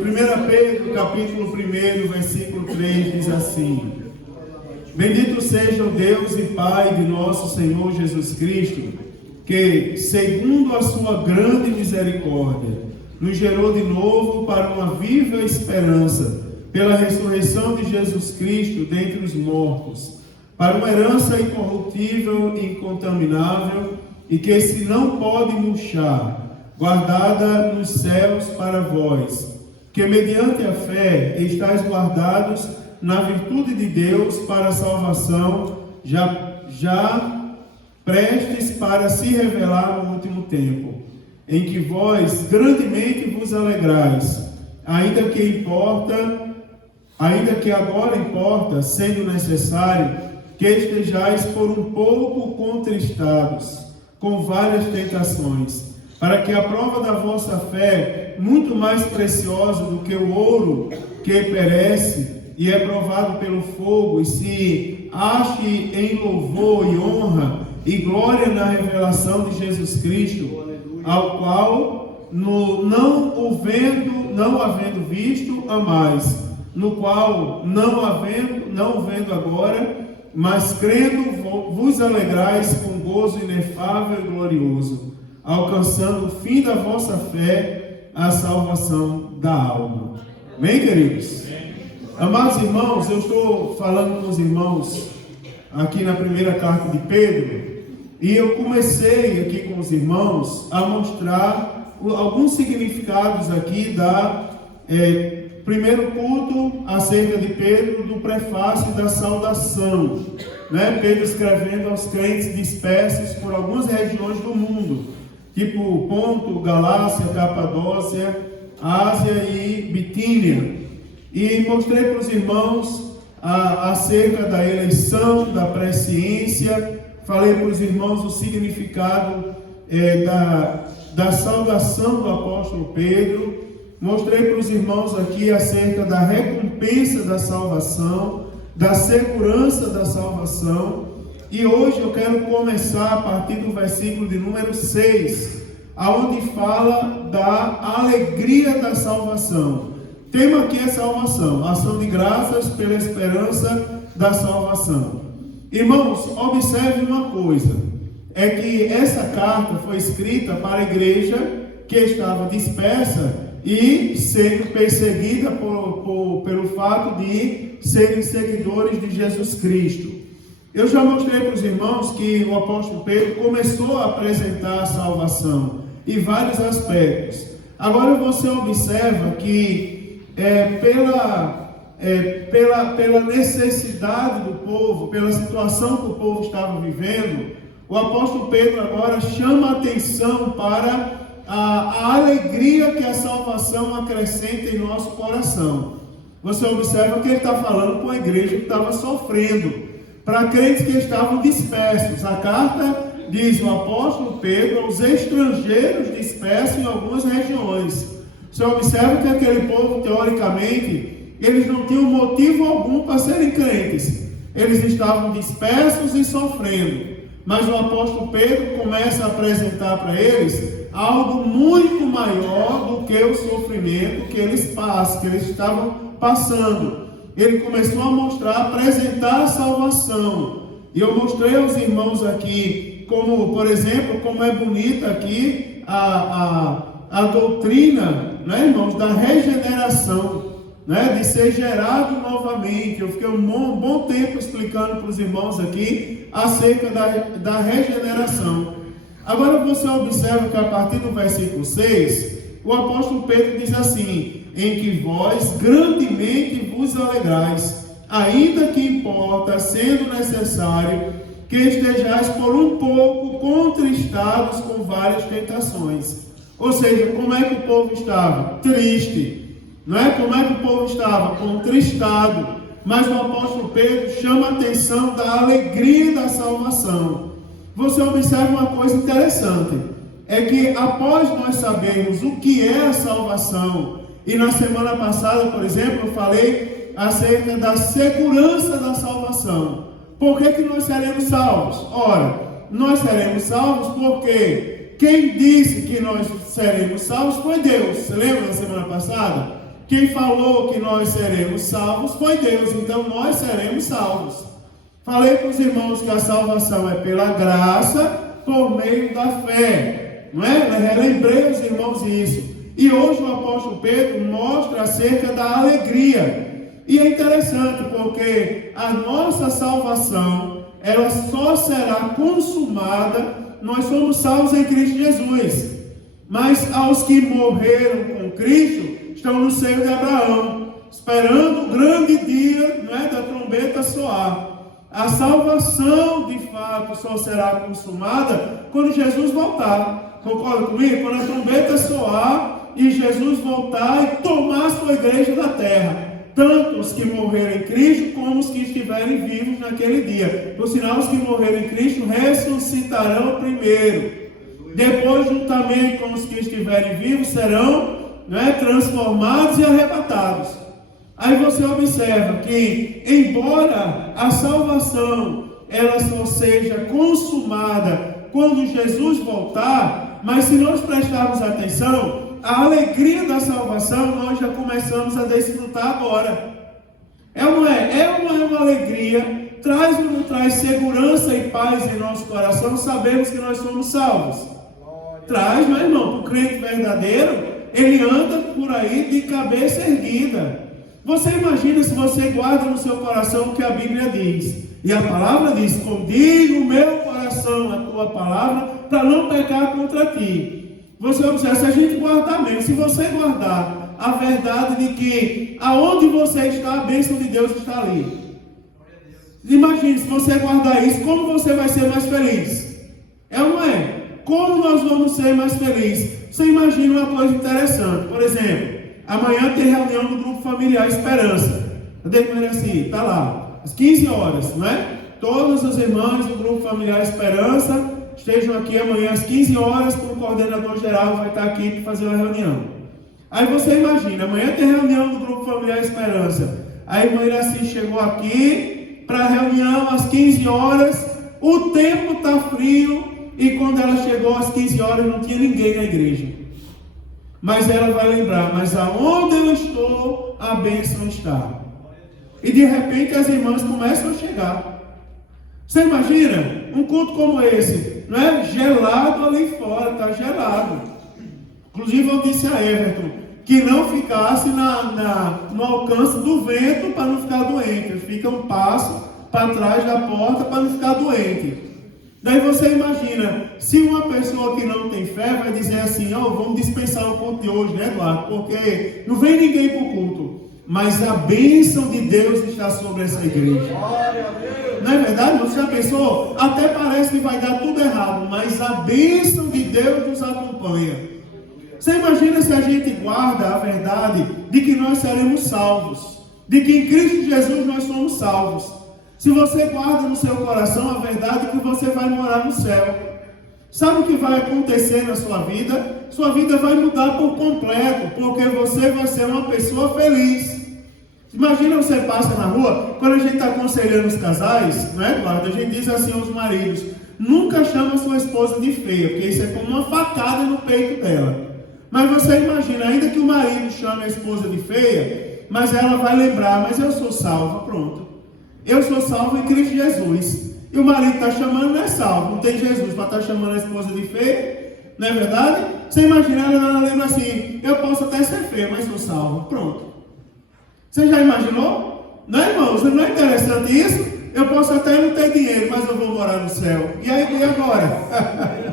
1 Pedro, capítulo 1, versículo 3, diz assim: Bendito seja o Deus e Pai de nosso Senhor Jesus Cristo, que, segundo a sua grande misericórdia, nos gerou de novo para uma viva esperança, pela ressurreição de Jesus Cristo dentre os mortos, para uma herança incorruptível e incontaminável, e que se não pode murchar, guardada nos céus para vós, que mediante a fé estáis guardados na virtude de Deus para a salvação, já prestes para se revelar no último tempo, em que vós grandemente vos alegrais, ainda que agora importa, sendo necessário, que estejais por um pouco contristados, com várias tentações, para que a prova da vossa fé, muito mais preciosa do que o ouro que perece e é provado pelo fogo, e se ache em louvor e honra e glória na revelação de Jesus Cristo, ao qual, não havendo visto, amais, no qual, não vendo agora, mas crendo, vos alegrais com gozo inefável e glorioso, alcançando o fim da vossa fé, a salvação da alma. Amém, queridos? Amados irmãos, eu estou falando com os irmãos aqui na primeira carta de Pedro, e eu comecei aqui com os irmãos a mostrar alguns significados aqui primeiro culto acerca de Pedro, do prefácio da saudação, né? Pedro escrevendo aos crentes dispersos por algumas regiões do mundo, tipo Ponto, Galácia, Capadócia, Ásia e Bitínia. E mostrei para os irmãos acerca da eleição, da presciência, falei para os irmãos o significado da saudação do apóstolo Pedro, mostrei para os irmãos aqui acerca da recompensa da salvação, da segurança da salvação, e hoje eu quero começar a partir do versículo de número 6, aonde fala da alegria da salvação. O tema aqui é salvação, ação de graças pela esperança da salvação. Irmãos, observe uma coisa, é que essa carta foi escrita para a igreja que estava dispersa e sendo perseguida pelo fato de serem seguidores de Jesus Cristo. Eu já mostrei para os irmãos que o apóstolo Pedro começou a apresentar a salvação em vários aspectos. Agora você observa que pela necessidade do povo, pela situação que o povo estava vivendo, o apóstolo Pedro agora chama a atenção para a alegria que a salvação acrescenta em nosso coração. Você observa que ele está falando com a igreja que estava sofrendo, para crentes que estavam dispersos. A carta diz o apóstolo Pedro aos estrangeiros dispersos em algumas regiões. Você observa que aquele povo, teoricamente, eles não tinham motivo algum para serem crentes. Eles estavam dispersos e sofrendo. Mas o apóstolo Pedro começa a apresentar para eles algo muito maior do que o sofrimento que eles estavam passando. Ele começou a mostrar, a apresentar a salvação. E eu mostrei aos irmãos aqui, como, por exemplo, como é bonita aqui a doutrina, né, irmãos, da regeneração, né, de ser gerado novamente. Eu fiquei um bom tempo explicando para os irmãos aqui acerca da regeneração. Agora você observa que a partir do versículo 6, o apóstolo Pedro diz assim: em que vós grandemente vos alegrais, ainda que importa, sendo necessário, que estejais por um pouco contristados com várias tentações. Ou seja, como é que o povo estava? Triste. Não é? Como é que o povo estava? Contristado. Mas o apóstolo Pedro chama a atenção da alegria da salvação. Você observa uma coisa interessante, é que após nós sabermos o que é a salvação, e na semana passada, por exemplo, eu falei acerca da segurança da salvação. Por que nós seremos salvos? Ora, nós seremos salvos porque quem disse que nós seremos salvos foi Deus. Você lembra da semana passada? Quem falou que nós seremos salvos foi Deus, então nós seremos salvos. Falei para os irmãos que a salvação é pela graça, por meio da fé, não é? Relembrei aos irmãos isso. E hoje o apóstolo Pedro mostra acerca da alegria. E é interessante porque a nossa salvação, ela só será consumada, nós somos salvos em Cristo Jesus. Mas aos que morreram com Cristo, estão no seio de Abraão, esperando o grande dia, não é, da trombeta soar. A salvação, de fato, só será consumada quando Jesus voltar. Concorda comigo? Quando a trombeta soar e Jesus voltar e tomar a sua igreja da terra. Tanto os que morreram em Cristo, como os que estiverem vivos naquele dia. Por sinal, os que morreram em Cristo ressuscitarão primeiro. Depois, juntamente com os que estiverem vivos, serão, né, transformados e arrebatados. Aí você observa que, embora a salvação ela só seja consumada quando Jesus voltar, mas se nós prestarmos atenção, a alegria da salvação nós já começamos a desfrutar agora. É ou não é? É ou não é uma alegria? Traz ou não traz segurança e paz em nosso coração? Sabemos que nós somos salvos. Traz, meu irmão, o crente verdadeiro, ele anda por aí de cabeça erguida. Você imagina se você guarda no seu coração o que a Bíblia diz. E a palavra diz: escondi no meu coração a tua palavra, para não pecar contra ti. Você observa, se a gente guardar mesmo, se você guardar a verdade de que aonde você está, a bênção de Deus está ali. Imagine, se você guardar isso, como você vai ser mais feliz? É ou não é? Como nós vamos ser mais felizes? Você imagina uma coisa interessante. Por exemplo, amanhã tem reunião do grupo familiar Esperança. Eu dei para ele assim, está lá, às 15 horas, não é? Todas as irmãs do grupo familiar Esperança estejam aqui amanhã às 15 horas, com o coordenador geral vai estar aqui para fazer uma reunião. Aí você imagina, amanhã tem reunião do grupo familiar Esperança. A irmã Iraci chegou aqui para a reunião às 15 horas, o tempo está frio, e quando ela chegou às 15 horas não tinha ninguém na igreja. Mas ela vai lembrar, mas aonde eu estou, a bênção está. E de repente as irmãs começam a chegar. Você imagina um culto como esse, não é? Gelado ali fora, está gelado. Inclusive eu disse a Everton que não ficasse no alcance do vento para não ficar doente. Fica um passo para trás da porta para não ficar doente. Daí você imagina, se uma pessoa que não tem fé vai dizer assim: ó, vamos dispensar o culto de hoje, né, Eduardo? Porque não vem ninguém para o culto. Mas a bênção de Deus está sobre essa igreja. Não é verdade? Você já pensou? Até parece que vai dar tudo errado, mas a bênção de Deus nos acompanha. Você imagina se a gente guarda a verdade de que nós seremos salvos, de que em Cristo Jesus nós somos salvos. Se você guarda no seu coração a verdade que você vai morar no céu. Sabe o que vai acontecer na sua vida? Sua vida vai mudar por completo, porque você vai ser uma pessoa feliz. Imagina, você passa na rua, quando a gente está aconselhando os casais, não é, Eduardo? A gente diz assim aos maridos: nunca chama sua esposa de feia, porque isso é como uma facada no peito dela. Mas você imagina, ainda que o marido chame a esposa de feia, mas ela vai lembrar: mas eu sou salva, pronto. Eu sou salvo em Cristo Jesus. E o marido está chamando, não é salvo. Não tem Jesus para estar chamando a esposa de feia. Não é verdade? Você imagina, ela lembra assim: eu posso até ser feia, mas sou salvo. Pronto. Você já imaginou? Não é, irmãos? Não é interessante isso? Eu posso até não ter dinheiro, mas eu vou morar no céu. E aí, e agora?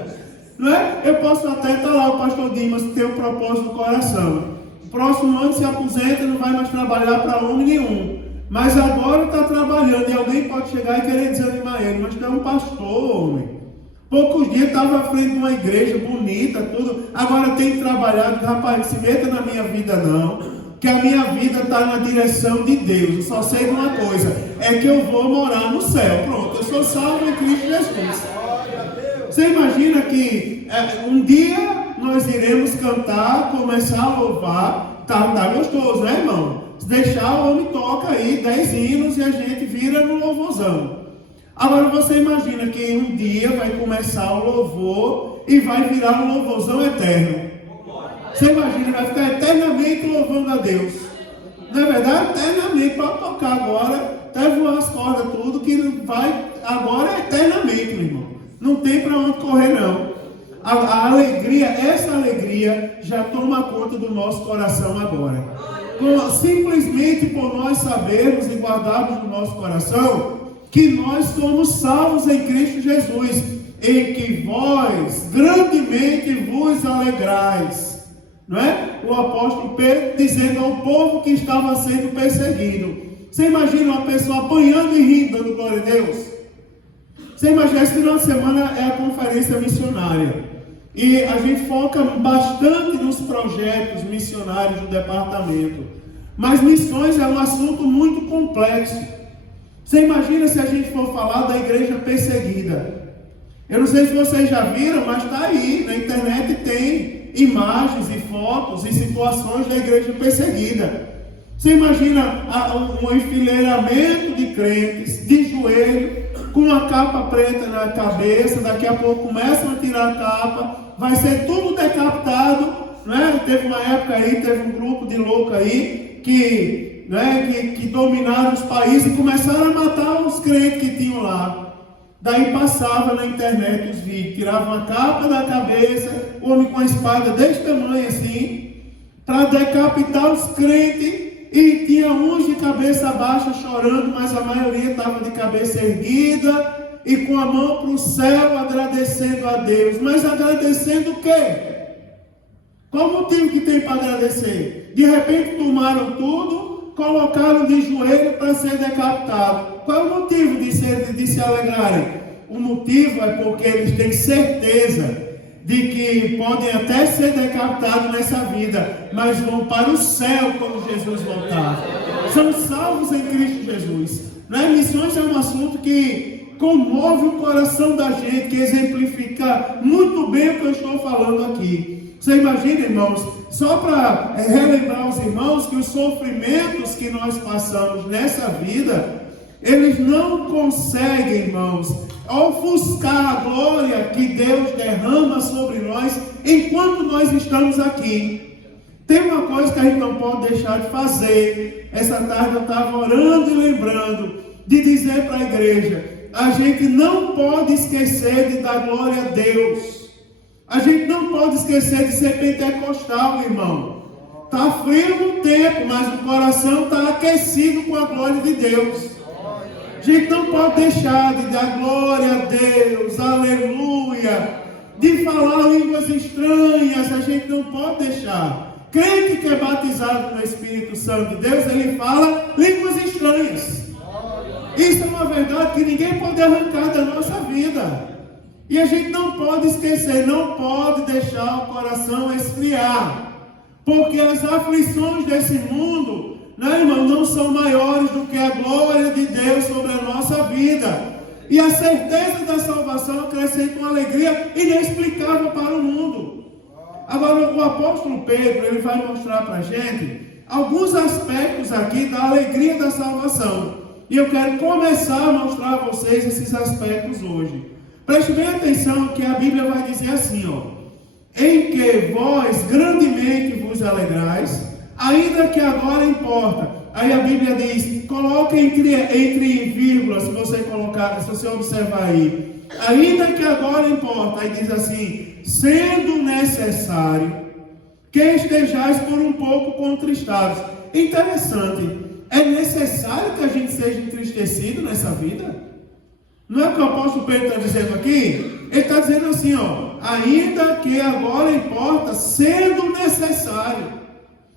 Não é? Eu posso até estar lá, o pastor Dimas tem um propósito no coração. O próximo ano se aposenta, não vai mais trabalhar para homem nenhum. Mas agora está trabalhando, e alguém pode chegar e querer desanimar ele: mas tu é um pastor, homem. Poucos dias estava à frente de uma igreja bonita, tudo. Agora tem trabalhado. Rapaz, se meta na minha vida não, que a minha vida está na direção de Deus. Eu só sei de uma coisa, é que eu vou morar no céu. Pronto, eu sou salvo em Cristo Jesus. Você imagina que um dia nós iremos cantar, começar a louvar. Tá gostoso, né, irmão? Se deixar, o homem toca aí 10 hinos e a gente vira no louvorzão. Agora você imagina que um dia vai começar o louvor e vai virar um louvorzão eterno. Você imagina, vai ficar eternamente louvando a Deus. Na verdade, eternamente, pode tocar agora, até voar as cordas, tudo, que vai agora eternamente, meu irmão. Não tem para onde correr, não. A alegria, essa alegria já toma conta do nosso coração agora. Simplesmente por nós sabermos e guardarmos no nosso coração que nós somos salvos em Cristo Jesus, em que vós grandemente vos alegrais. Não é? O apóstolo Pedro dizendo ao povo que estava sendo perseguido. Você imagina uma pessoa apanhando e rindo, dando glória a Deus? Você imagina, esse final de semana é a conferência missionária. E a gente foca bastante nos projetos missionários do departamento. Mas missões é um assunto muito complexo. Você imagina se a gente for falar da igreja perseguida. Eu não sei se vocês já viram, mas está aí, na internet tem imagens e fotos e situações da igreja perseguida. Você imagina um enfileiramento de crentes, de joelho, com uma capa preta na cabeça, daqui a pouco começam a tirar a capa, vai ser tudo decapitado, né? Teve uma época aí, teve um grupo de loucos aí, que dominaram os países e começaram a matar os crentes que tinham lá. Daí passava na internet os vídeos, tiravam a capa da cabeça, o homem com a espada desse tamanho assim, para decapitar os crentes. E tinha uns de cabeça baixa chorando, mas a maioria estava de cabeça erguida e com a mão para o céu agradecendo a Deus. Mas agradecendo o quê? Qual o motivo que tem para agradecer? De repente tomaram tudo, colocaram de joelho para ser decapitado. Qual é o motivo de se alegrarem? O motivo é porque eles têm certeza de que podem até ser decapitados nessa vida, mas vão para o céu quando Jesus voltar. São salvos em Cristo Jesus. Não é? Missões é um assunto que comove o coração da gente, que exemplifica muito bem o que eu estou falando aqui. Você imagina, irmãos, só para relembrar os irmãos que os sofrimentos que nós passamos nessa vida, eles não conseguem, irmãos, ofuscar a glória que Deus derrama sobre nós enquanto nós estamos aqui. Tem uma coisa que a gente não pode deixar de fazer. Essa tarde eu estava orando e lembrando de dizer para a igreja: a gente não pode esquecer de dar glória a Deus. A gente não pode esquecer de ser pentecostal, irmão. Está frio no tempo, mas o coração está aquecido com a glória de Deus. A gente não pode deixar de dar glória a Deus, aleluia, de falar línguas estranhas, a gente não pode deixar. Crente que é batizado no Espírito Santo de Deus, ele fala línguas estranhas. Isso é uma verdade que ninguém pode arrancar da nossa vida. E a gente não pode esquecer, não pode deixar o coração esfriar, porque as aflições desse mundo, né, irmão, não são maiores do que a glória de Deus sobre a nossa vida. E a certeza da salvação acrescenta uma alegria inexplicável para o mundo. Agora, o apóstolo Pedro, ele vai mostrar para a gente alguns aspectos aqui da alegria da salvação. E eu quero começar a mostrar a vocês esses aspectos hoje. Preste bem atenção que a Bíblia vai dizer assim, ó: em que vós grandemente vos alegrais, ainda que agora importa. Aí a Bíblia diz, coloca entre vírgulas, se você observar aí, ainda que agora importa. Aí diz assim, sendo necessário que estejais por um pouco contristados. Interessante, é necessário que a gente seja entristecido nessa vida? Não é o que o apóstolo Pedro está dizendo aqui? Ele está dizendo assim, ó, ainda que agora importa, sendo necessário.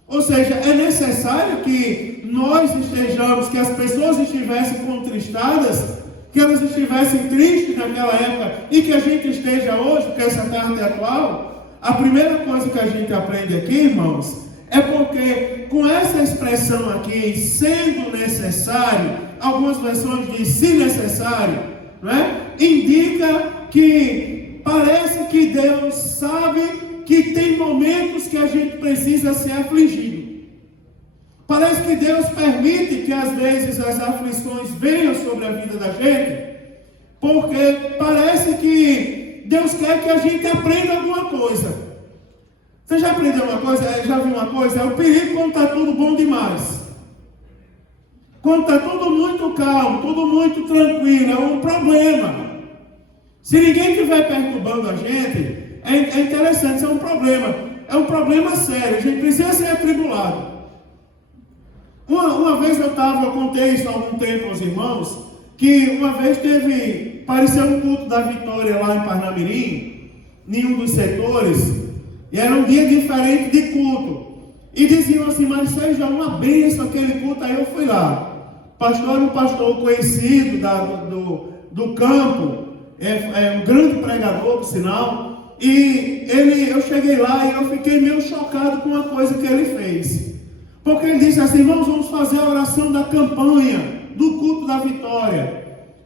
Ou seja, é necessário que nós estejamos, que as pessoas estivessem contristadas, que elas estivessem tristes naquela época, e que a gente esteja hoje, porque essa carta é atual. A primeira coisa que a gente aprende aqui, irmãos, é porque com essa expressão aqui, sendo necessário, algumas versões dizem se necessário, não é? Indica que parece que Deus sabe que tem momentos que a gente precisa ser afligido. Parece que Deus permite que às vezes as aflições venham sobre a vida da gente, porque parece que Deus quer que a gente aprenda alguma coisa. Você já aprendeu uma coisa? Já viu uma coisa? É o perigo quando está tudo bom demais. Quando está tudo muito calmo, tudo muito tranquilo, é um problema. Se ninguém estiver perturbando a gente, é interessante, isso é um problema. É um problema sério, a gente precisa ser atribulado. Uma vez eu contei isso há algum tempo aos irmãos, que uma vez pareceu um culto da Vitória lá em Parnamirim, em um dos setores, e era um dia diferente de culto. E diziam assim, mas seja uma bênção aquele culto. Aí eu fui lá. Pastor era um pastor conhecido do campo, é um grande pregador, por sinal. E eu cheguei lá e eu fiquei meio chocado com uma coisa que ele fez. Porque ele disse assim, irmãos, vamos fazer a oração da campanha, do culto da Vitória.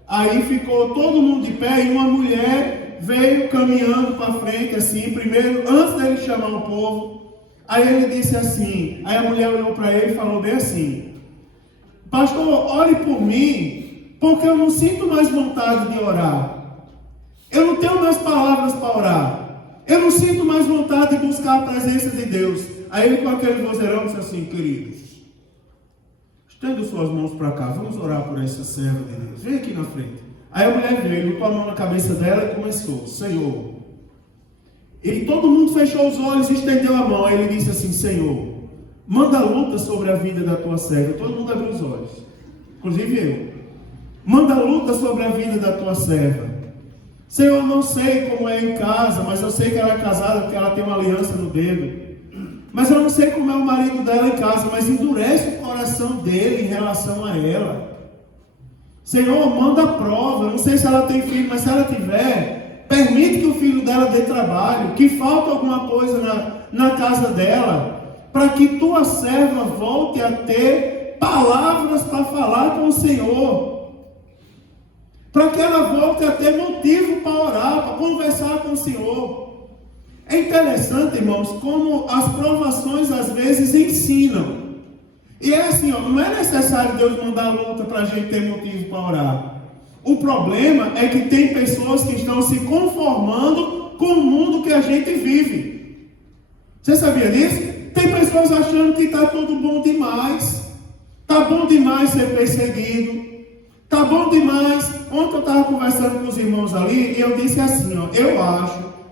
Aí ficou todo mundo de pé e uma mulher veio caminhando para frente, assim, primeiro, antes dele chamar o povo. Aí ele disse assim, aí a mulher olhou para ele e falou bem assim, pastor, ore por mim, porque eu não sinto mais vontade de orar. Eu não tenho mais palavras para orar. Eu não sinto mais vontade de buscar a presença de Deus. Aí ele com aquele vozeirão disse assim, queridos, estenda suas mãos para cá, vamos orar por essa serva de Deus. Vem aqui na frente. Aí a mulher veio, botou a mão na cabeça dela e começou, Senhor. E todo mundo fechou os olhos e estendeu a mão. Aí ele disse assim, Senhor, manda luta sobre a vida da tua serva. Todo mundo abriu os olhos, inclusive eu. Manda luta sobre a vida da tua serva. Senhor, eu não sei como é em casa, mas eu sei que ela é casada porque ela tem uma aliança no dedo. Mas eu não sei como é o marido dela em casa, mas endurece o coração dele em relação a ela. Senhor, manda prova. Eu não sei se ela tem filho, mas se ela tiver, permite que o filho dela dê trabalho, que falta alguma coisa na casa dela, para que tua serva volte a ter palavras para falar com o Senhor, para que ela volte a ter motivo para orar, para conversar com o Senhor. É interessante, irmãos, como as provações às vezes ensinam. E é assim, não é necessário Deus mandar luta para a gente ter motivo para orar. O problema é que tem pessoas que estão se conformando com o mundo que a gente vive. Você sabia disso? Tem pessoas achando que está tudo bom demais. Está bom demais ser perseguido. Está bom demais. Ontem eu estava conversando com os irmãos ali e eu disse assim,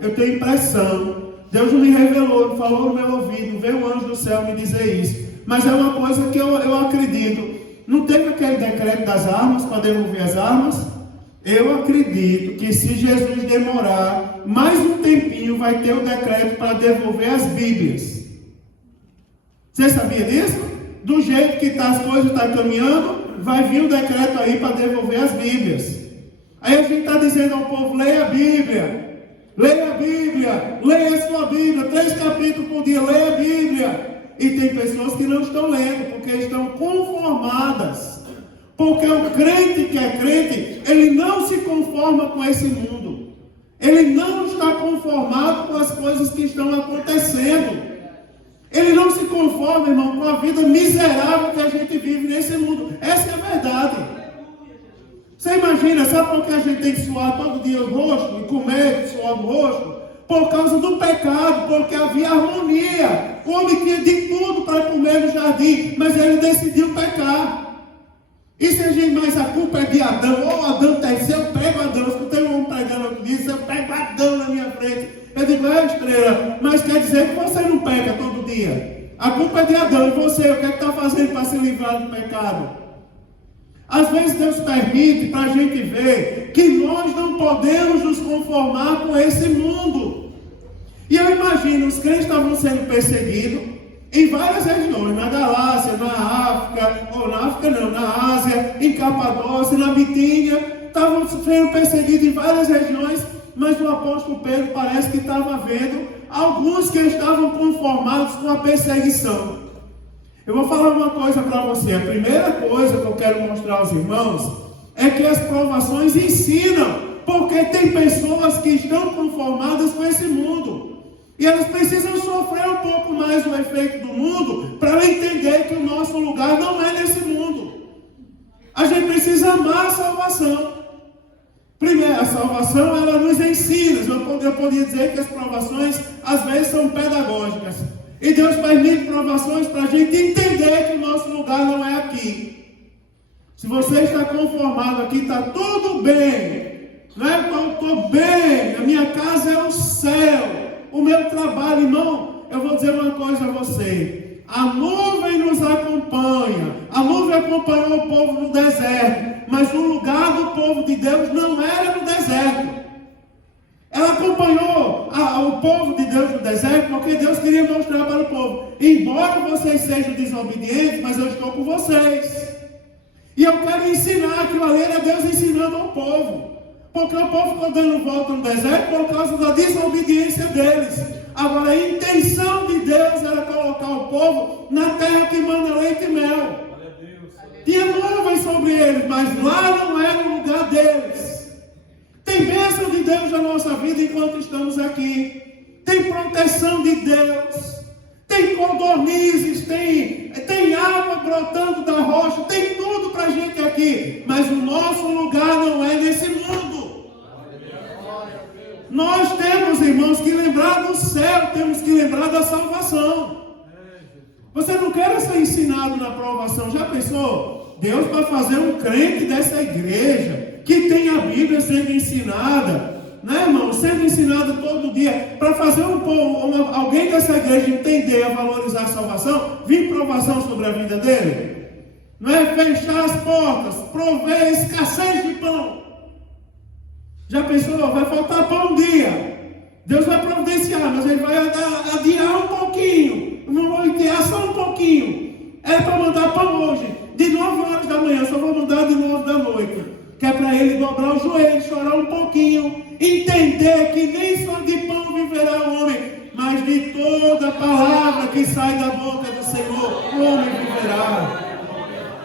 eu tenho impressão, Deus não me revelou, não falou no meu ouvido, veio um anjo do céu me dizer isso. Mas é uma coisa que eu acredito. Não teve aquele decreto das armas para devolver as armas? Eu acredito que se Jesus demorar mais um tempinho, vai ter o decreto para devolver as Bíblias. Você sabia disso? Do jeito que as coisas estão caminhando, vai vir o decreto aí para devolver as Bíblias. Aí a gente está dizendo ao povo, leia a Bíblia. Leia a Bíblia, leia a sua Bíblia, 3 capítulos por dia, leia a Bíblia. E tem pessoas que não estão lendo, porque estão conformadas. Porque o crente que é crente, ele não se conforma com esse mundo. Ele não está conformado com as coisas que estão acontecendo. Ele não se conforma, irmão, com a vida miserável que a gente vive nesse mundo. Essa é a verdade. Você imagina, sabe por que a gente tem que suar todo dia o rosto e comer suor do rosto? Por causa do pecado, porque havia harmonia. O homem tinha de tudo para comer no jardim, mas ele decidiu pecar. E se a gente, mas a culpa é de Adão, ou Adão tem, se eu pego Adão, eu escutei um homem pregando outro dia, se eu pego Adão na minha frente, eu digo, Estrela, mas quer dizer que você não peca todo dia. A culpa é de Adão, e você, o que é que está fazendo para se livrar do pecado? Às vezes Deus permite para a gente ver que nós não podemos nos conformar com esse mundo. E eu imagino, os crentes estavam sendo perseguidos em várias regiões, na Galácia, na África, ou na África não, na Ásia, em Capadócia, na Bitínia, estavam sendo perseguidos em várias regiões, mas o apóstolo Pedro parece que estava vendo alguns que estavam conformados com a perseguição. Eu vou falar uma coisa para você. A primeira coisa que eu quero mostrar aos irmãos é que as provações ensinam, porque tem pessoas que estão conformadas com esse mundo e elas precisam sofrer um pouco mais o efeito do mundo para entender que o nosso lugar não é nesse mundo. A gente precisa amar a salvação. Primeiro, a salvação ela nos ensina. Eu poderia dizer que as provações às vezes são pedagógicas. E Deus permite provações para a gente entender que o nosso lugar não é aqui. Se você está conformado aqui, está tudo bem. Não é? Estou bem, a minha casa é o céu, o meu trabalho, irmão. Eu vou dizer uma coisa a você: a nuvem nos acompanha, a nuvem acompanhou o povo no deserto, mas o lugar do povo de Deus não era no deserto. Ela acompanhou o povo de Deus no deserto, porque Deus queria mostrar para o povo: embora vocês sejam desobedientes, mas eu estou com vocês. E eu quero ensinar aquilo ali, era Deus ensinando ao povo. Porque o povo ficou dando volta no deserto por causa da desobediência deles. Agora, a intenção de Deus era colocar o povo na terra que manda leite e mel. Tinha nuvens sobre eles, mas lá não era o lugar deles. Tem bênção de Deus na nossa vida enquanto estamos aqui. Tem proteção de Deus. Tem codornizes, tem água brotando da rocha, tem tudo para a gente aqui. Mas o nosso lugar não é nesse mundo. Nós temos, irmãos, que lembrar do céu, temos que lembrar da salvação. Você não quer ser ensinado na provação. Já pensou? Deus vai fazer um crente dessa igreja, que tem a Bíblia sendo ensinada, né, irmão? Sendo ensinado todo dia, para fazer alguém dessa igreja entender a valorizar a salvação, vir provação sobre a vida dele. Não é? Fechar as portas, prover escassez de pão. Já pensou? Vai faltar pão um dia. Deus vai providenciar, mas Ele vai adiar um pouquinho. Vamos adiar só um pouquinho. É para mandar pão hoje, de 9 horas da manhã, só vou mandar de 9 da noite. Que é para ele dobrar o joelho, chorar um pouquinho, entender que nem só de pão viverá o homem, mas de toda palavra que sai da boca do Senhor, o homem viverá.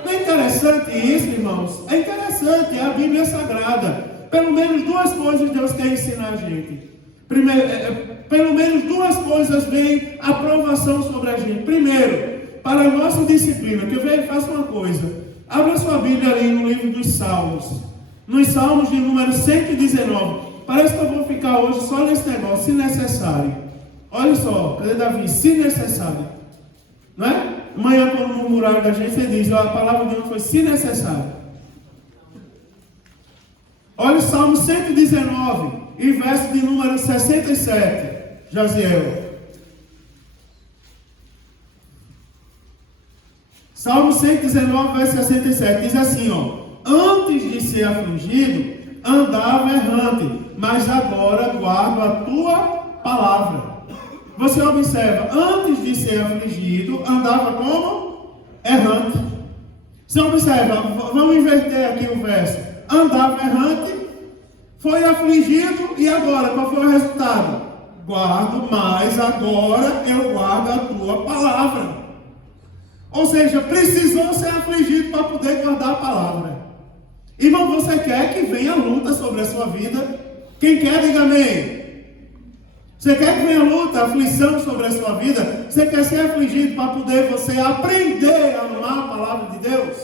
Não é interessante isso, irmãos? É interessante, a Bíblia é sagrada. Pelo menos duas coisas Deus quer ensinar a gente. Primeiro, pelo menos duas coisas vem a aprovação sobre a gente. Primeiro, para a nossa disciplina, que eu vejo, faça uma coisa. Abra sua Bíblia ali no livro dos Salmos. Nos Salmos de número 119. Parece que eu vou ficar hoje só nesse negócio, se necessário. Olha só, cadê Davi? Se necessário. Não é? Amanhã, quando murmurar da gente, você diz: a palavra de Deus foi se necessário. Olha o Salmo 119 e verso de número 67. Jaziel. Salmo 119, verso 67. Diz assim, ó: antes de ser afligido, andava errante, mas agora guardo a tua palavra. Você observa, antes de ser afligido, andava como? Errante. Você observa, vamos inverter aqui o verso. Andava errante, foi afligido, e agora, qual foi o resultado? Guardo, mas agora eu guardo a tua palavra. Ou seja, precisou ser afligido para poder guardar a palavra. Irmão, você quer que venha luta sobre a sua vida? Quem quer, diga amém. Você quer que venha luta, aflição sobre a sua vida? Você quer ser afligido para poder você aprender a amar a palavra de Deus?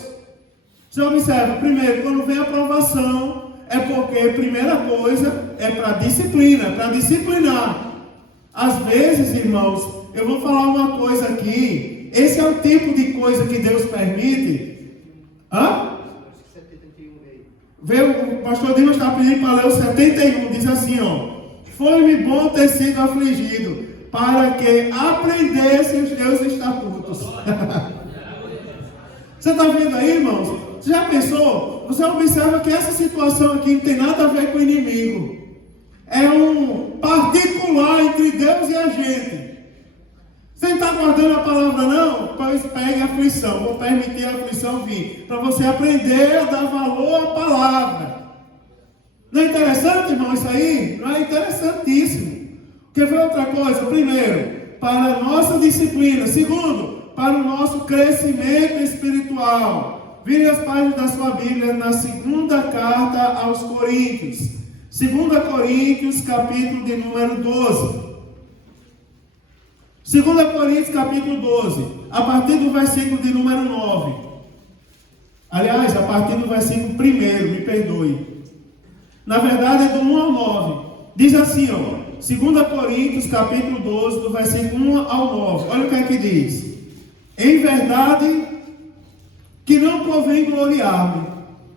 Você observa, primeiro, quando vem a provação, é porque a primeira coisa é para disciplina, para disciplinar. Às vezes, irmãos, eu vou falar uma coisa aqui. Esse é o tipo de coisa que Deus permite. Hã? O pastor Dimas está pedindo para ler o 71, diz assim, ó: foi-me bom ter sido afligido, para que aprendesse os teus estatutos. Você está vendo aí, irmãos? Você já pensou? Você observa que essa situação aqui não tem nada a ver com o inimigo. É um particular entre Deus e a gente. Você não está guardando a palavra, não? Pois pegue a aflição. Vou permitir a aflição vir, para você aprender a dar valor à palavra. Não é interessante, irmão, isso aí? Não é interessantíssimo. Quer ver outra coisa? Primeiro, para a nossa disciplina. Segundo, para o nosso crescimento espiritual. Vire as páginas da sua Bíblia na segunda carta aos Coríntios. 2 Coríntios, capítulo de número 12. 2 Coríntios, capítulo 12. A partir do versículo de número 9. Aliás, a partir do versículo 1, me perdoe. Na verdade, é do 1 ao 9. Diz assim, ó. 2 Coríntios, capítulo 12, do versículo 1 ao 9. Olha o que é que diz. Em verdade, que não convém gloriar-me,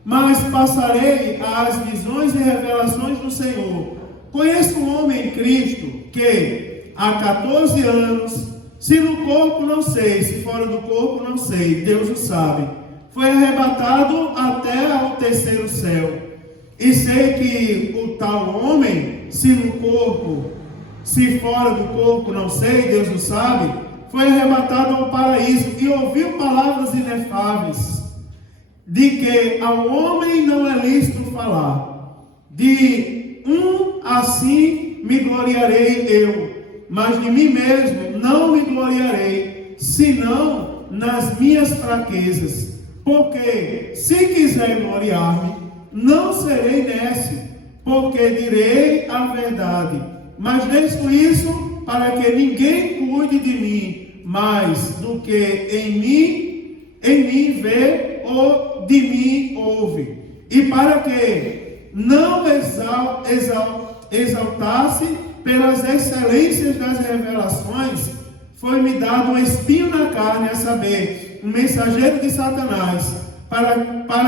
mas passarei às visões e revelações do Senhor. Conheço um homem em Cristo que há 14 anos, se no corpo não sei, se fora do corpo não sei, Deus o sabe, foi arrebatado até ao terceiro céu. E sei que o tal homem, se no corpo, se fora do corpo não sei, Deus o sabe, foi arrebatado ao paraíso e ouviu palavras inefáveis, de que ao homem não é lícito falar. De um assim me gloriarei eu, mas de mim mesmo não me gloriarei, senão nas minhas fraquezas. Porque se quiser gloriar-me, não serei nécio, porque direi a verdade. Mas deixo isso para que ninguém cuide de mim, mais do que em mim vê ou de mim ouve. E para que não exaltasse pelas excelências das revelações, foi-me dado um espinho na carne, a saber, um mensageiro de Satanás, para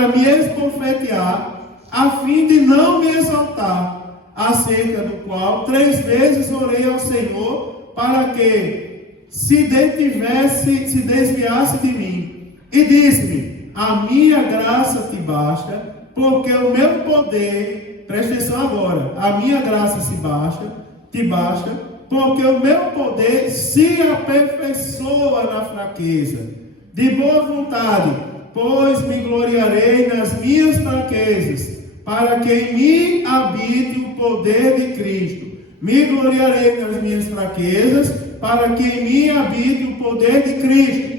me esbofetear, a fim de não me exaltar, acerca do qual 3 vezes orei ao Senhor, para que se desviasse de mim. E disse-me: a minha graça te basta, porque o meu poder, presta atenção agora, a minha graça te basta, porque o meu poder se aperfeiçoa na fraqueza. De boa vontade, pois me gloriarei nas minhas fraquezas, para que em mim habite o poder de Cristo. Me gloriarei nas minhas fraquezas, para que em mim habite o poder de Cristo.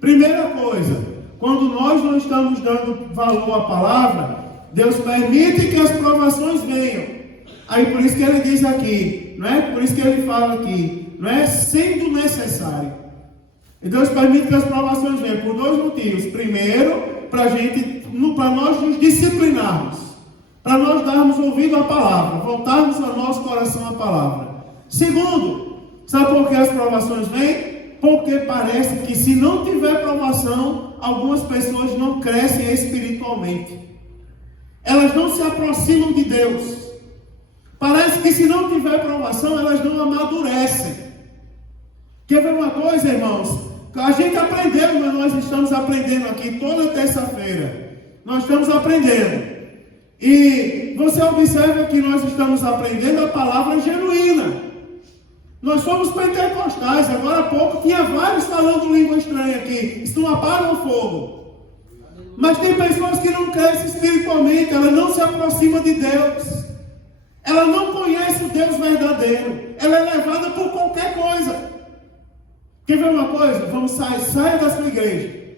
Primeira coisa, quando nós não estamos dando valor à palavra, Deus permite que as provações venham. Aí por isso que ele diz aqui, não é? Por isso que ele fala aqui, não é? Sendo necessário. E Deus permite que as provações venham por 2 motivos. Primeiro, para nós nos disciplinarmos, para nós darmos ouvido à palavra, voltarmos ao nosso coração à palavra. Segundo, sabe por que as provações vêm? Porque parece que se não tiver provação, algumas pessoas não crescem espiritualmente. Elas não se aproximam de Deus. Parece que se não tiver provação, elas não amadurecem. Quer ver uma coisa, irmãos? A gente aprendeu, mas nós estamos aprendendo aqui toda terça-feira. Nós estamos aprendendo. E você observa que nós estamos aprendendo a palavra genuína. Nós somos pentecostais. Agora há pouco tinha vários falando língua estranha aqui. Isso não apaga o fogo. Mas tem pessoas que não crescem espiritualmente. Ela não se aproxima de Deus. Ela não conhece o Deus verdadeiro. Ela é levada por qualquer coisa. Quer ver uma coisa? Vamos saia da sua igreja.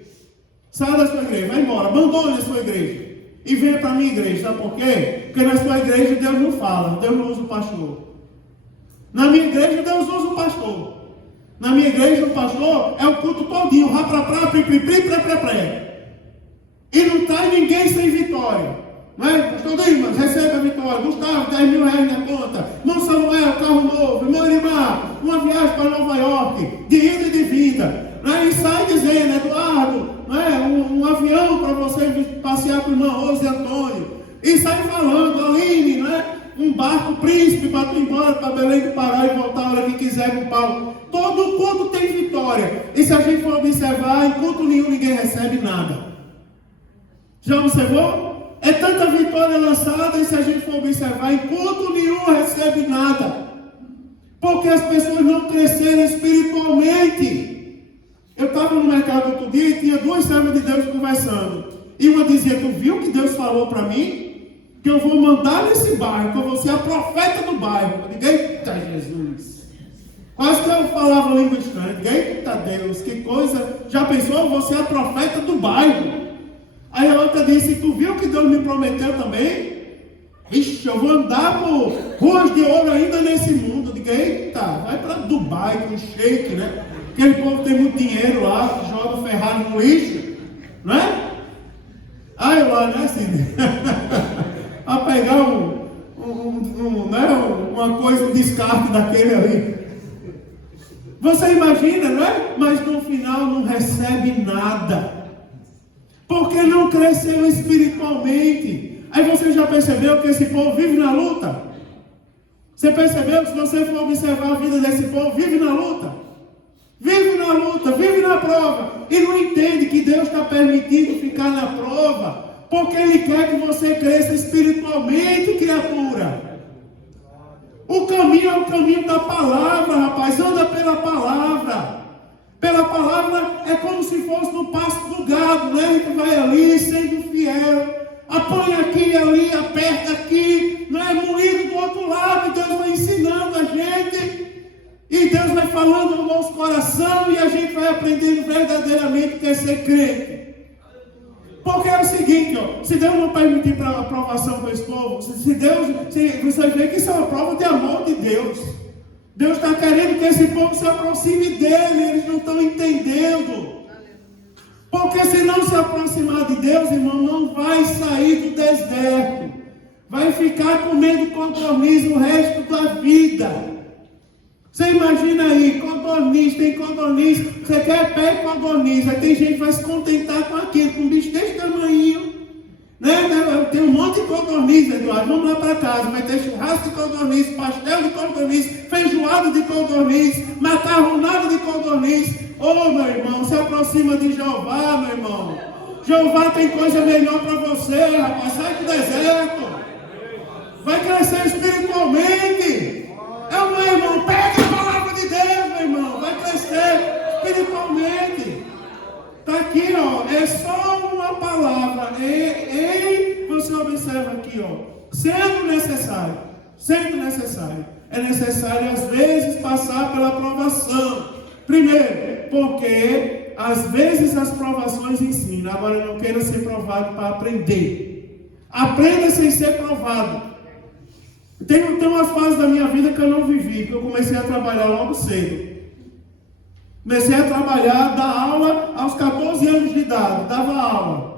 Saia da sua igreja, vai embora, abandone a sua igreja. E venha para a minha igreja, sabe por quê? Porque na sua igreja Deus não fala, Deus não usa o pastor. Na minha igreja Deus usa o pastor. Na minha igreja o pastor é o culto todinho, raprapra, pipipi, pré. E não traz ninguém sem vitória. Não é? Pastor Dimas, recebe a vitória. Gustavo, 10 mil reais na conta. Irmão Samuel, carro novo. Irmão Elimar, uma viagem para Nova York, de ida e de vinda. Não é? E sai dizendo, Eduardo, não é? Um avião para você passear com o irmão Rose e Antônio. E sai falando, Aline, não é? Um barco príncipe para tu ir embora para Belém do Pará e voltar a hora que quiser com o Paulo. Todo culto tem vitória. E se a gente for observar, em culto nenhum ninguém recebe nada. Já observou? É tanta vitória lançada, e se a gente for observar, em culto nenhum recebe nada. Porque as pessoas não cresceram espiritualmente. Eu estava no mercado outro dia e tinha 2 servas de Deus conversando. E uma dizia: tu viu que Deus falou para mim? Que eu vou mandar nesse bairro, que eu vou ser a profeta do bairro. Eu digo: eita Jesus! Quase que eu falava língua estranha. Eu digo: eita Deus, que coisa! Já pensou? Eu vou ser a profeta do bairro. Aí a outra disse: tu viu que Deus me prometeu também? Ixi, eu vou andar por ruas de ouro ainda nesse mundo. Eu digo: eita, vai para Dubai com o sheik, né? Aquele povo tem muito dinheiro lá, joga Ferrari no lixo, não é? Aí lá, né, Cid? A pegar uma coisa, um descarte daquele ali. Você imagina, não é? Mas no final não recebe nada. Porque não cresceu espiritualmente. Aí você já percebeu que esse povo vive na luta? Você percebeu que se você for observar a vida desse povo, vive na luta? Vive na luta, vive na prova. E não entende que Deus está permitindo ficar na prova, porque Ele quer que você cresça espiritualmente, criatura. O caminho é o caminho da palavra, rapaz. Anda pela palavra. Pela palavra é como se fosse no pasto do gado, né? A gente vai ali sendo fiel. Apanha aqui, ali, aperta aqui, não é moído do outro lado. Deus vai ensinando a gente. E Deus vai falando no nosso coração. E a gente vai aprendendo verdadeiramente o que é ser crente. Porque é o seguinte, ó, se Deus não permitir para a aprovação para esse povo, se você vê que isso é uma prova de amor de Deus. Deus está querendo que esse povo se aproxime dele, eles não estão entendendo. Porque se não se aproximar de Deus, irmão, não vai sair do deserto. Vai ficar comendo codorniz o resto da vida. Você imagina aí, codorniz, tem codorniz, você quer pé e codorniz, aí tem gente que vai se contentar com aquilo, com um bicho desse tamanho, né? Tem um monte de codorniz, Eduardo, vamos lá para casa, vai ter churrasco de codorniz, pastel de codorniz, feijoada de codorniz, macarronada de codorniz. Ô meu irmão, se aproxima de Jeová, meu irmão. Jeová tem coisa melhor para você, rapaz, sai do deserto, vai crescer espiritualmente. É o meu irmão, pega a palavra de Deus, meu irmão, vai crescer espiritualmente. Está aqui, ó, é só uma palavra. Você observa aqui, ó, sendo necessário, é necessário às vezes passar pela provação. Primeiro, porque às vezes as provações ensinam. Agora não queira ser provado para aprender. Aprenda sem ser provado. Tem uma fase da minha vida que eu não vivi, que eu comecei a trabalhar logo cedo. Comecei a trabalhar, dar aula aos 14 anos de idade, dava aula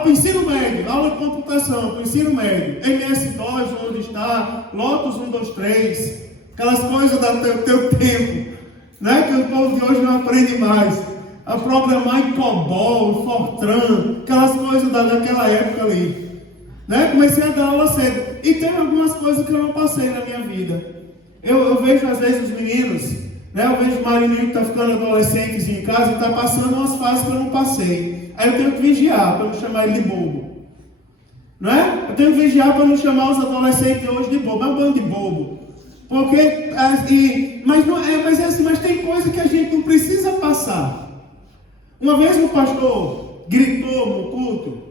para o ensino médio, aula de computação para o ensino médio, MS-DOS, onde está, Lotus 123, aquelas coisas do teu tempo, né? Que o povo de hoje não aprende mais, a programar em COBOL, Fortran, aquelas coisas daquela época ali. Né? Comecei a dar aula cedo. E tem algumas coisas que eu não passei na minha vida. Eu vejo às vezes os meninos, né? Eu vejo o Marininho que está ficando adolescente em casa e está passando umas fases que eu não passei. Aí eu tenho que vigiar para não chamar ele de bobo. Não é? Eu tenho que vigiar para não chamar os adolescentes hoje de bobo. É um bando de bobo. Porque, mas tem coisa que a gente não precisa passar. Uma vez o pastor gritou no culto.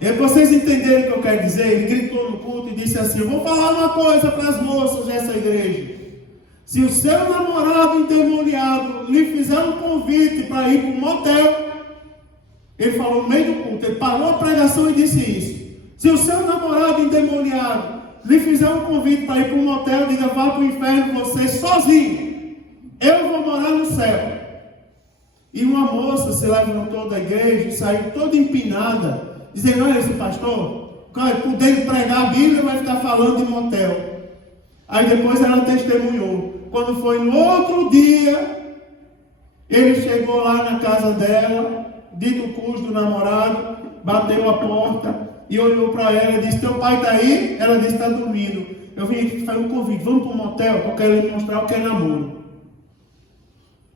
E vocês entenderam o que eu quero dizer? Ele gritou no culto e disse assim: vou falar uma coisa para as moças dessa igreja. Se o seu namorado endemoniado lhe fizer um convite para ir para um motel, ele falou no meio do culto, ele parou a pregação e disse isso. Se o seu namorado endemoniado lhe fizer um convite para ir para um motel, diga: vá para o inferno você sozinho. Eu vou morar no céu. E uma moça se levantou da igreja e saiu toda empinada, dizendo: olha, esse pastor, podendo pregar a Bíblia, vai ficar falando de motel. Aí depois ela testemunhou. Quando foi no outro dia, ele chegou lá na casa dela, dito o cujo do namorado, bateu a porta e olhou para ela e disse: teu pai está aí? Ela disse: está dormindo. Eu vim aqui fazer um convite, vamos para o motel, porque eu quero lhe mostrar o que é namoro.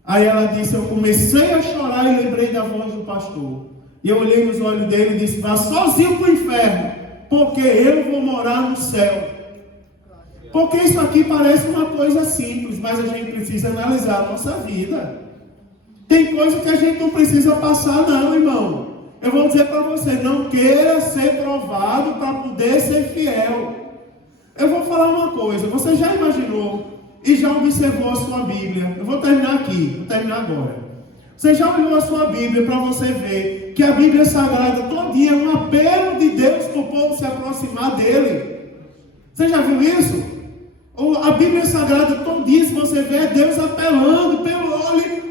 Aí ela disse: eu comecei a chorar e lembrei da voz do pastor. E eu olhei nos olhos dele e disse: vá sozinho para o inferno, porque eu vou morar no céu. Porque isso aqui parece uma coisa simples, mas a gente precisa analisar a nossa vida. Tem coisa que a gente não precisa passar não, irmão. Eu vou dizer para você: não queira ser provado para poder ser fiel. Eu vou falar uma coisa: você já imaginou e já observou a sua Bíblia? Eu vou terminar agora. Você já olhou a sua Bíblia para você ver que a Bíblia Sagrada todinha é um apelo de Deus para o povo se aproximar dele? Você já viu isso? A Bíblia Sagrada todinha, se você vê, é Deus apelando pelo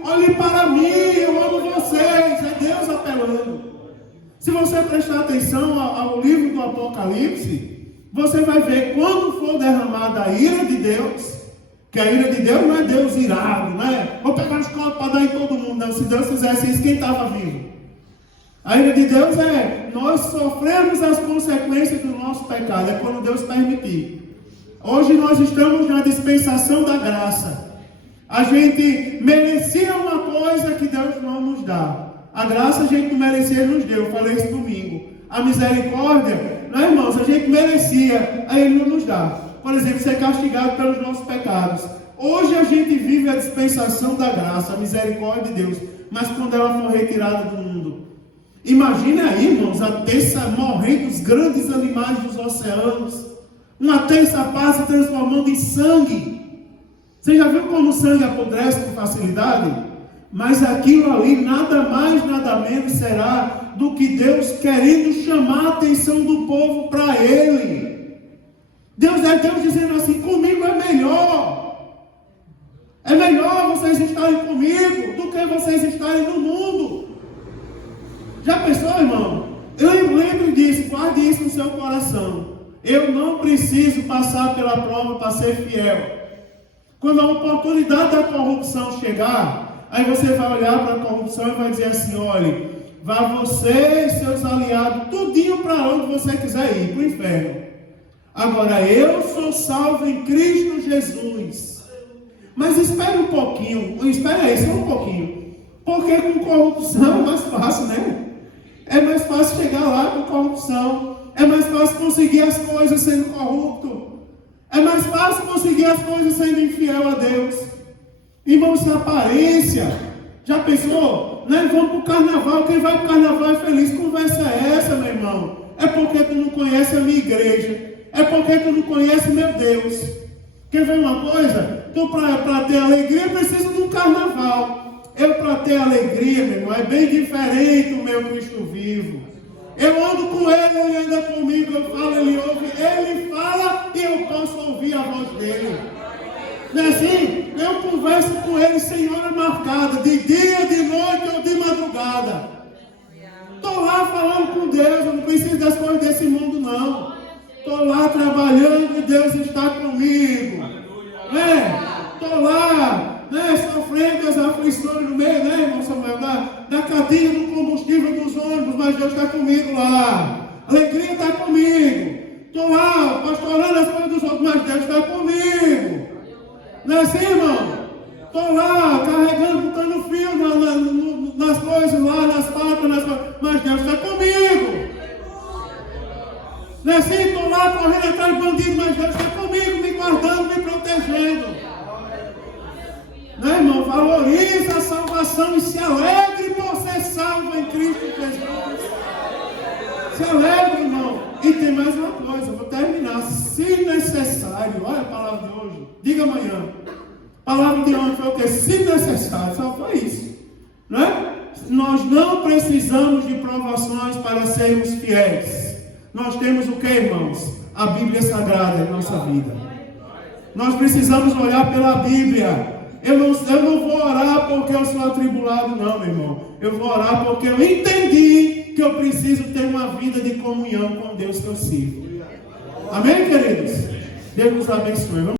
olhe para mim, eu amo vocês, é Deus apelando. Se você prestar atenção ao livro do Apocalipse, você vai ver quando for derramada a ira de Deus, que a ira de Deus não é Deus irado, não é? Vou pegar os copos para dar em todo mundo. Não, se Deus fizesse isso, quem estava vivo? A ira de Deus é nós sofremos as consequências do nosso pecado, é quando Deus permitir. Hoje nós estamos na dispensação da graça. A gente merecia uma coisa que Deus não nos dá. A graça a gente não merecia, Ele nos deu. Eu falei isso domingo. A misericórdia, não, irmãos, a gente merecia, aí Ele não nos dá. Por exemplo, ser castigado pelos nossos pecados. Hoje a gente vive a dispensação da graça, a misericórdia de Deus. Mas quando ela for retirada do mundo, imagina aí, irmãos, a terça morrendo os grandes animais dos oceanos. Uma terça parte se transformando em sangue. Você já viu como o sangue apodrece com facilidade? Mas aquilo ali nada mais, nada menos será do que Deus querendo chamar a atenção do povo para Ele. Deus dizendo assim, comigo é melhor. É melhor vocês estarem comigo do que vocês estarem no mundo. Já pensou, irmão? Eu lembro disso, guarde isso no seu coração. Eu não preciso passar pela prova para ser fiel. Quando a oportunidade da corrupção chegar, aí você vai olhar para a corrupção e vai dizer assim, olha, vá você e seus aliados, tudinho para onde você quiser ir, para o inferno. Agora, eu sou salvo em Cristo Jesus. Mas espere um pouquinho, espere aí, só um pouquinho. Porque com corrupção é mais fácil, né? É mais fácil chegar lá com corrupção. É mais fácil conseguir as coisas sendo corrupto. É mais fácil conseguir as coisas sendo infiel a Deus. Irmãos, na aparência, já pensou? Né? Vamos para o carnaval, quem vai para o carnaval é feliz. Conversa é essa, meu irmão? É porque tu não conhece a minha igreja. É porque tu não conhece meu Deus. Quer ver uma coisa? Tu para ter alegria precisa de um carnaval. Eu para ter alegria, meu irmão, é bem diferente do meu Cristo vivo. Eu ando com Ele, Ele anda comigo, eu falo, Ele ouve, Ele fala e eu posso ouvir a voz dEle. Não é assim? Eu converso com Ele sem hora marcada, de dia, de noite ou de madrugada. Estou lá falando com Deus, eu não preciso das coisas desse mundo não. Estou lá trabalhando e Deus está comigo. Estou lá, sofrendo as aflições no meio, irmão Samuel, da cadeia do combustível dos ônibus, mas Deus está comigo lá. A alegria está comigo. Estou lá pastorando as coisas dos outros, mas Deus está comigo. Não é assim, irmão? Estou lá carregando, botando fio nas coisas lá, nas patas, mas Deus está comigo. Não é assim? Estou lá correndo atrás de bandido, mas Deus está comigo, me guardando, me protegendo. Não, irmão? Valorize a salvação e se alegre por ser salvo em Cristo Jesus. Se alegre, irmão. E tem mais uma coisa, vou terminar. Se necessário, olha a palavra de hoje, diga amanhã. A palavra de ontem foi o quê? Se necessário, só foi isso. Não é? Nós não precisamos de provações para sermos fiéis. Nós temos o que, irmãos? A Bíblia Sagrada em nossa vida. Nós precisamos olhar pela Bíblia. Eu não vou orar porque eu sou atribulado, não, meu irmão. Eu vou orar porque eu entendi que eu preciso ter uma vida de comunhão com Deus que eu sirvo. Amém, queridos? Deus nos abençoe.